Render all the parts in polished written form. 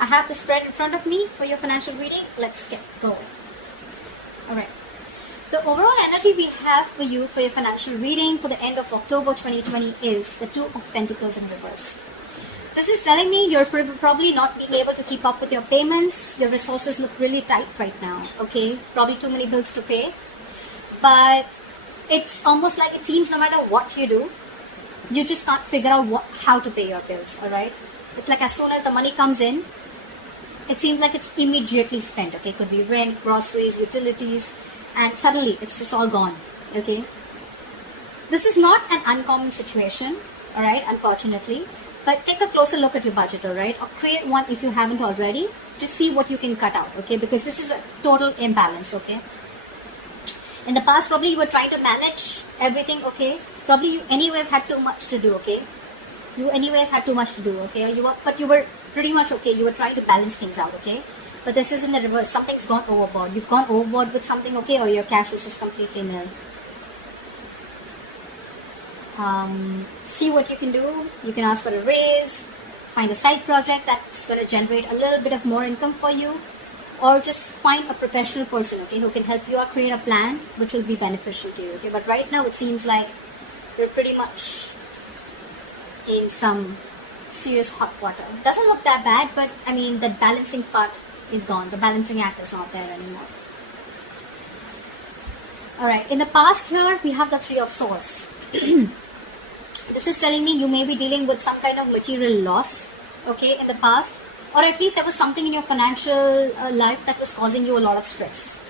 I have the spread in front of me for your financial reading. Let's get going. Alright. The overall energy we have for you for your financial reading for the end of October 2020 is the Two of Pentacles in reverse. This is telling me you're probably not being able to keep up with your payments. Your resources look really tight right now, okay? Probably too many bills to pay. But it's almost like it seems no matter what you do, you just can't figure out how to pay your bills, alright? It's like as soon as the money comes in, it seems like it's immediately spent, okay? It could be rent, groceries, utilities, and suddenly it's just all gone, okay? This is not an uncommon situation, alright, unfortunately. But take a closer look at your budget, alright? Or create one if you haven't already. Just see what you can cut out, okay? Because this is a total imbalance, okay? In the past, probably you were trying to manage everything, okay? Probably you anyways had too much to do, okay? You anyways had too much to do, okay? But you were pretty much okay. You were trying to balance things out, okay? But this is in the reverse. Something's gone overboard. You've gone overboard with something, okay? Or your cash is just completely nil. See what you can do. You can ask for a raise, find a side project that's going to generate a little bit of more income for you, or just find a professional person, okay, who can help you out create a plan which will be beneficial to you, okay? But right now it seems like you're pretty much in some serious hot water. Doesn't look that bad, but I mean the balancing part is gone. The balancing act is not there anymore. Alright, in the past here we have the Three of Swords. This is telling me you may be dealing with some kind of material loss, okay, in the past, or at least there was something in your financial life that was causing you a lot of stress.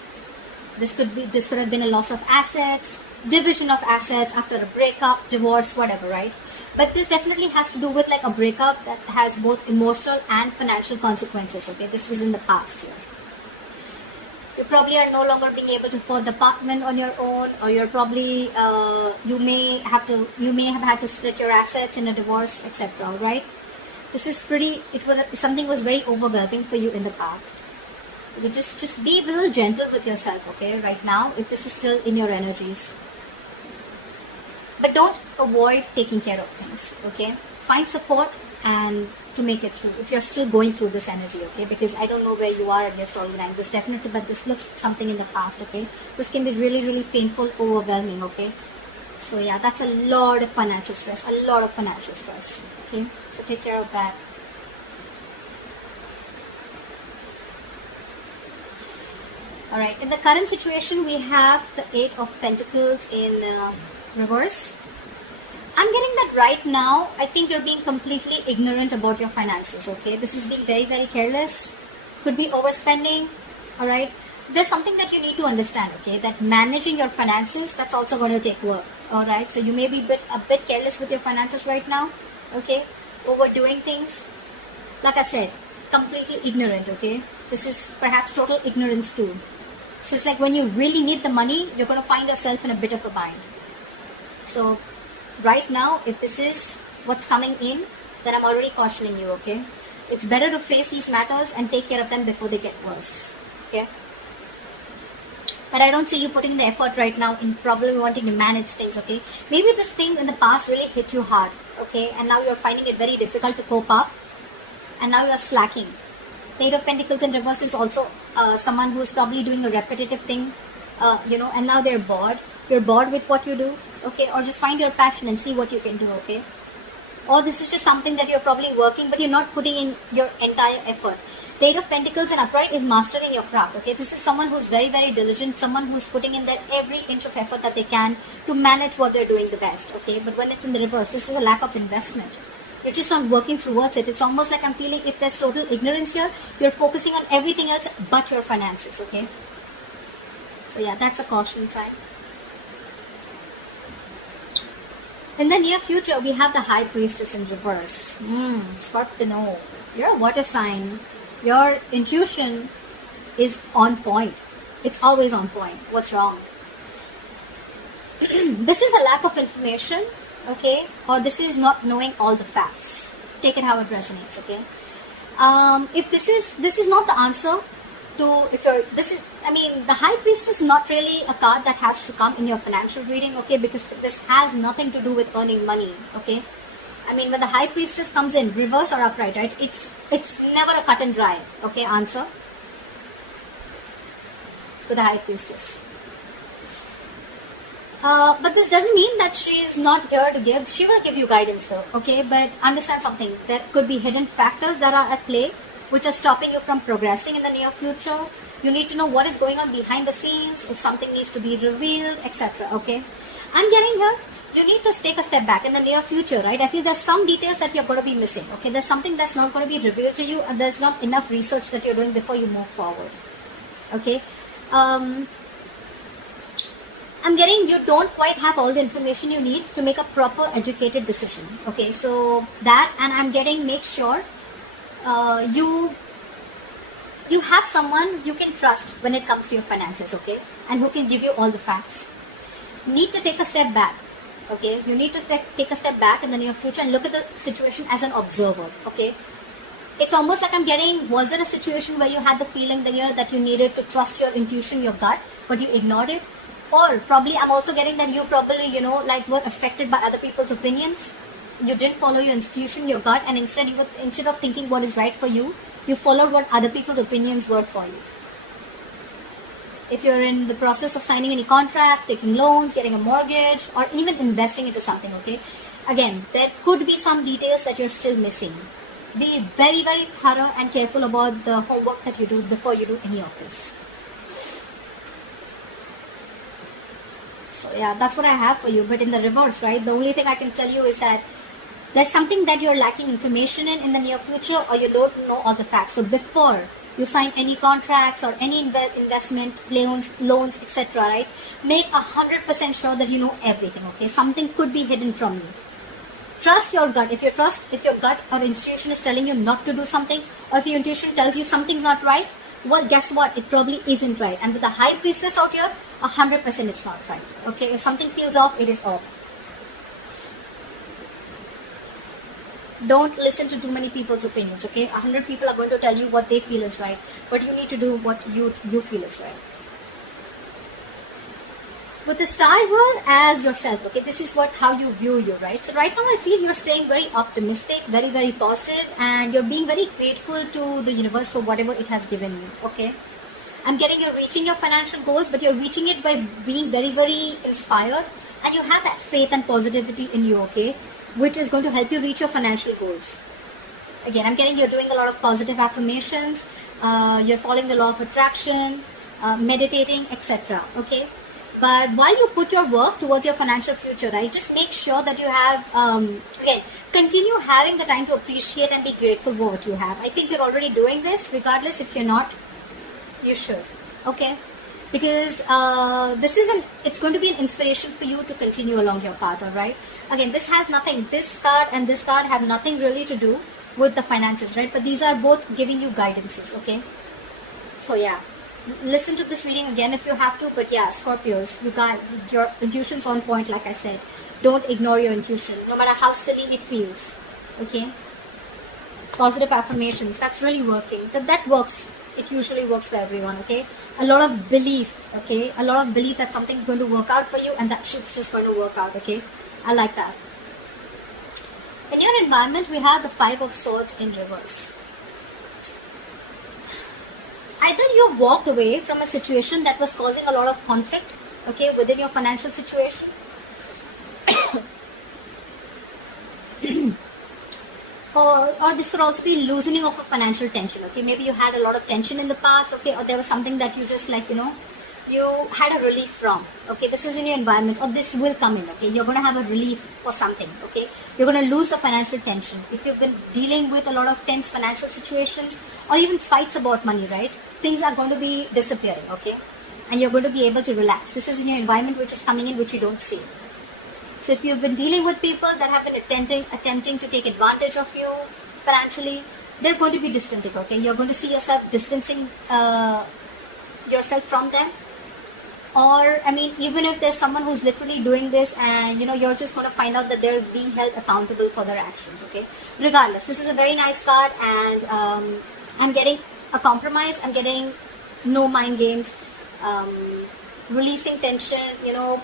This could have been a loss of assets, division of assets after a breakup, divorce, whatever, right? But this definitely has to do with like a breakup that has both emotional and financial consequences, okay? This was in the past here. You probably are no longer being able to afford the apartment on your own, or you're probably you may have had to split your assets in a divorce, etc. Right? This is something was very overwhelming for you in the past. You just be a little gentle with yourself, okay? Right now, if this is still in your energies, but don't avoid taking care of things, okay? Find support and to make it through if you're still going through this energy, okay? Because I don't know where you are in your storyline. This definitely, but this looks something in the past, okay? This can be really, really painful, overwhelming, okay? So yeah, that's a lot of financial stress, okay? So take care of that. Alright, in the current situation, we have the Eight of Pentacles in reverse. I'm getting that right now, I think you're being completely ignorant about your finances, okay? This is being very, very careless. Could be overspending, alright? There's something that you need to understand, okay? That managing your finances, that's also going to take work, alright? So you may be a bit careless with your finances right now, okay? Overdoing things. Like I said, completely ignorant, okay? This is perhaps total ignorance too. So it's like when you really need the money, you're going to find yourself in a bit of a bind. So right now, if this is what's coming in, then I'm already cautioning you, okay? It's better to face these matters and take care of them before they get worse, okay? But I don't see you putting the effort right now in probably wanting to manage things, okay? Maybe this thing in the past really hit you hard, okay? And now you're finding it very difficult to cope up. And now you're slacking. The Eight of Pentacles in reverse is also someone who's probably doing a repetitive thing, and now they're bored. You're bored with what you do, okay? Or just find your passion and see what you can do, okay? Or this is just something that you're probably working, but you're not putting in your entire effort. The Eight of Pentacles in upright is mastering your craft, okay? This is someone who's very, very diligent, someone who's putting in their every inch of effort that they can to manage what they're doing the best, okay? But when it's in the reverse, this is a lack of investment. You're just not working towards it. It's almost like I'm feeling if there's total ignorance here, you're focusing on everything else but your finances, okay? So yeah, that's a caution sign. In the near future, we have the High Priestess in reverse. Scorpio, you're a water sign. Your intuition is on point. It's always on point. What's wrong? This is a lack of information, okay? Or this is not knowing all the facts. Take it how it resonates, okay? If this is not the answer to, the High Priestess is not really a card that has to come in your financial reading, okay? Because this has nothing to do with earning money, okay? I mean, when the High Priestess comes in, reverse or upright, right? It's never a cut and dry, okay, answer with the High Priestess. But this doesn't mean that she is not here to give. She will give you guidance though, okay? But understand something. There could be hidden factors that are at play which are stopping you from progressing in the near future. You need to know what is going on behind the scenes, if something needs to be revealed, etc. Okay? I'm getting here. You need to take a step back in the near future, right? I feel there's some details that you're going to be missing, okay? There's something that's not going to be revealed to you, and there's not enough research that you're doing before you move forward, okay? I'm getting you don't quite have all the information you need to make a proper educated decision, okay? So that, and I'm getting make sure you have someone you can trust when it comes to your finances, okay? And who can give you all the facts. Need to take a step back, okay? You need to take a step back in the near future and look at the situation as an observer, okay? It's almost like I'm getting, was there a situation where you had the feeling that, you know, that you needed to trust your intuition, your gut, but you ignored it? Or probably I'm also getting that you probably, you know, like were affected by other people's opinions. You didn't follow your intuition, your gut, and instead of thinking what is right for you, you followed what other people's opinions were for you. If you're in the process of signing any contracts, taking loans, getting a mortgage, or even investing into something, okay? Again, there could be some details that you're still missing. Be very, very thorough and careful about the homework that you do before you do any of this. So yeah, that's what I have for you. But in the reverse, right, the only thing I can tell you is that there's something that you're lacking information in the near future, or you don't know all the facts. So before you sign any contracts or any investment, loans, etc., right, make 100% sure that you know everything, okay? Something could be hidden from you. Trust your gut. If your gut or intuition is telling you not to do something, or if your intuition tells you something's not right, well, guess what? It probably isn't right. And with the High Priestess out here, 100% it's not right. Okay, if something feels off, it is off. Don't listen to too many people's opinions, okay? 100 people are going to tell you what they feel is right, but you need to do what you feel is right. With the star here as yourself, okay, this is how you view you, right? So right now I feel you're staying very optimistic, very, very positive, and you're being very grateful to the universe for whatever it has given you, okay? I'm getting you're reaching your financial goals, but you're reaching it by being very, very inspired, and you have that faith and positivity in you, okay, which is going to help you reach your financial goals. Again, I'm getting you're doing a lot of positive affirmations, you're following the law of attraction, meditating, etc., okay? But while you put your work towards your financial future, right, just make sure that you have, again, continue having the time to appreciate and be grateful for what you have. I think you're already doing this. Regardless, if you're not, you should, okay? Because it's going to be an inspiration for you to continue along your path, all right? Again, this has nothing, this card and this card have nothing really to do with the finances, right? But these are both giving you guidances, okay? So yeah. Listen to this reading again if you have to, but yeah, Scorpios, you got your intuition's on point, like I said. Don't ignore your intuition, no matter how silly it feels, okay? Positive affirmations, that's really working. That works. It usually works for everyone, okay? A lot of belief, okay? A lot of belief that something's going to work out for you, and that shit's just going to work out, okay? I like that. In your environment, we have the 5 of Swords in reverse. Either you walked away from a situation that was causing a lot of conflict, okay, within your financial situation. or this could also be loosening of a financial tension, okay. Maybe you had a lot of tension in the past, okay, or there was something that you just like, you had a relief from, okay. This is in your environment, or this will come in, okay. You're going to have a relief for something, okay. You're going to lose the financial tension. If you've been dealing with a lot of tense financial situations, or even fights about money, right, things are going to be disappearing, okay, and you're going to be able to relax. This is in your environment which is coming in, which you don't see. So if you've been dealing with people that have been attempting to take advantage of you financially, they're going to be distancing, okay. You're going to see yourself distancing yourself from them. Or, I mean, even if there's someone who's literally doing this and, you're just going to find out that they're being held accountable for their actions, okay? Regardless, this is a very nice card, and I'm getting a compromise. I'm getting no mind games, releasing tension,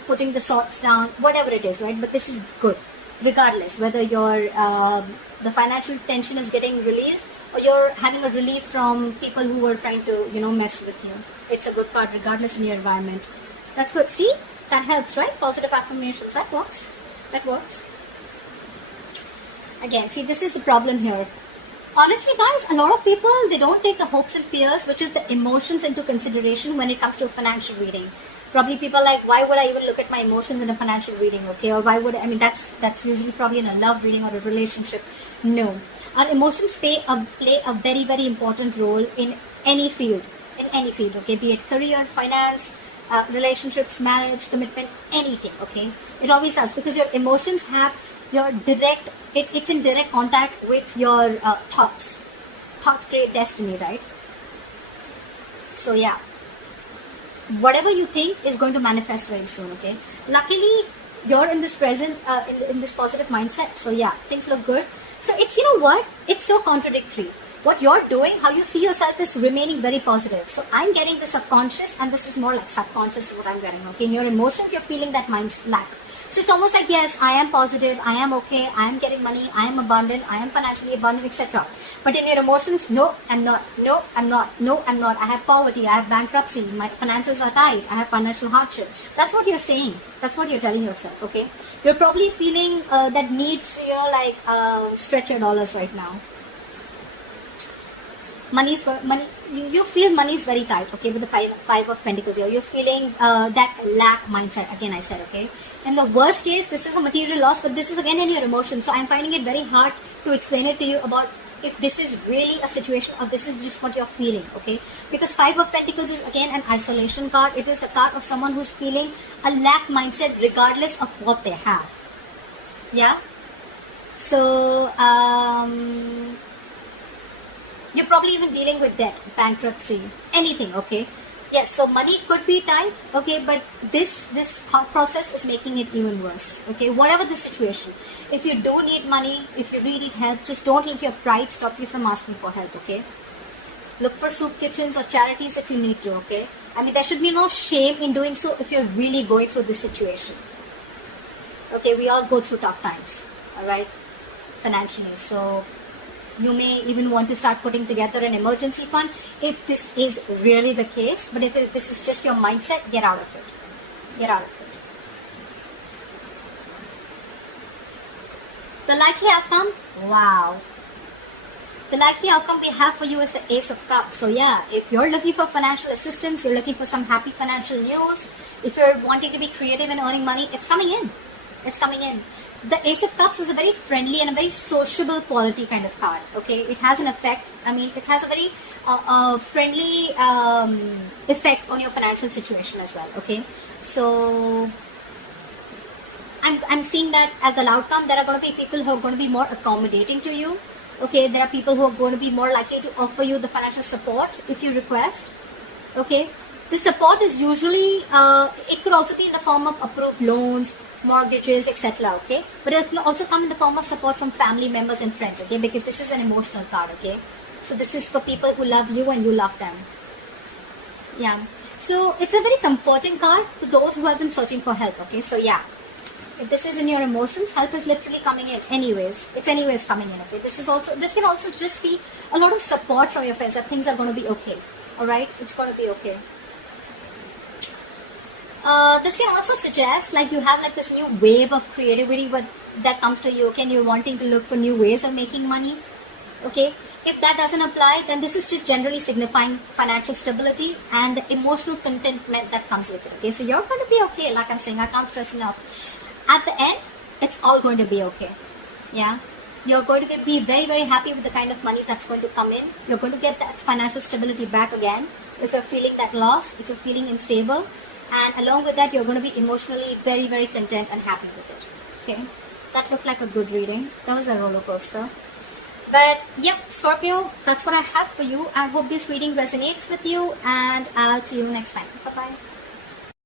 putting the swords down, whatever it is, right? But this is good. regardless whether the financial tension is getting released or you're having a relief from people who were trying to, mess with you. It's a good card regardless in your environment. That's good. See, that helps, right? Positive affirmations. That works. That works. Again, see, this is the problem here. Honestly, guys, a lot of people, they don't take the hopes and fears, which is the emotions, into consideration when it comes to a financial reading. Probably people are like, why would I even look at my emotions in a financial reading, okay? Or why would I mean, that's usually probably in a love reading or a relationship. No. Our emotions play a very, very important role in any field. In any field, okay? Be it career, finance, relationships, marriage, commitment, anything, okay? It always does, because your emotions have your it's in direct contact with your thoughts. Thoughts create destiny, right? So yeah, whatever you think is going to manifest very soon, okay? Luckily, you're in this present, in this positive mindset. So yeah, things look good. So it's, it's so contradictory. What you're doing, how you see yourself, is remaining very positive. So I'm getting the subconscious, and this is more like subconscious what I'm getting, okay? In your emotions, you're feeling that mind's lack. So it's almost like, yes, I am positive, I am okay, I am getting money, I am abundant, I am financially abundant, etc. But in your emotions, no, I'm not, no, I'm not, no, I'm not, I have poverty, I have bankruptcy, my finances are tight, I have financial hardship. That's what you're saying. That's what you're telling yourself, okay? You're probably feeling that need to, stretch your dollars right now. Money, you feel money is very tight, okay, with the five of pentacles here. You're feeling that lack mindset, again I said, okay. In the worst case, this is a material loss, but this is again in your emotions. So I'm finding it very hard to explain it to you about if this is really a situation or this is just what you're feeling, okay. Because Five of Pentacles is again an isolation card. It is the card of someone who's feeling a lack mindset regardless of what they have. Yeah. So, you're probably even dealing with debt, bankruptcy, anything, okay? Yes, so money could be tight, okay, but this thought process is making it even worse, okay? Whatever the situation, if you do need money, if you really need help, just don't let your pride stop you from asking for help, okay? Look for soup kitchens or charities if you need to, okay? I mean, there should be no shame in doing so if you're really going through this situation. Okay, we all go through tough times, all right, financially, so you may even want to start putting together an emergency fund if this is really the case. But if this is just your mindset, get out of it. Get out of it. The likely outcome? Wow. The likely outcome we have for you is the Ace of Cups. So yeah, if you're looking for financial assistance, you're looking for some happy financial news, if you're wanting to be creative and earning money, it's coming in. It's coming in. The Ace of Cups is a very friendly and a very sociable quality kind of card, okay? It has an effect, I mean, it has a very friendly effect on your financial situation as well, okay? So, I'm seeing that as the outcome, there are going to be people who are going to be more accommodating to you, okay? There are people who are going to be more likely to offer you the financial support if you request, okay? The support is usually, it could also be in the form of approved loans, mortgages, etc. okay, but it can also come in the form of support from family members and friends, okay, because this is an emotional card, okay, so this is for people who love you and you love them. Yeah, so it's a very comforting card to those who have been searching for help, okay. So yeah, if this is in your emotions, help is literally coming in anyways. It's anyways coming in, okay. This can also just be a lot of support from your friends that things are going to be okay. All right, it's going to be okay. This can also suggest like you have like this new wave of creativity that comes to you, okay, and you're wanting to look for new ways of making money, okay. If that doesn't apply, then this is just generally signifying financial stability and the emotional contentment that comes with it, okay. So you're going to be okay, like I'm saying, I can't stress enough. At the end, it's all going to be okay, yeah. You're going to be very, very happy with the kind of money that's going to come in. You're going to get that financial stability back again if you're feeling that loss, if you're feeling unstable. And along with that, you're going to be emotionally very, very content and happy with it. Okay, that looked like a good reading. That was a roller coaster. But yep, Scorpio, that's what I have for you. I hope this reading resonates with you, and I'll see you next time. Bye-bye.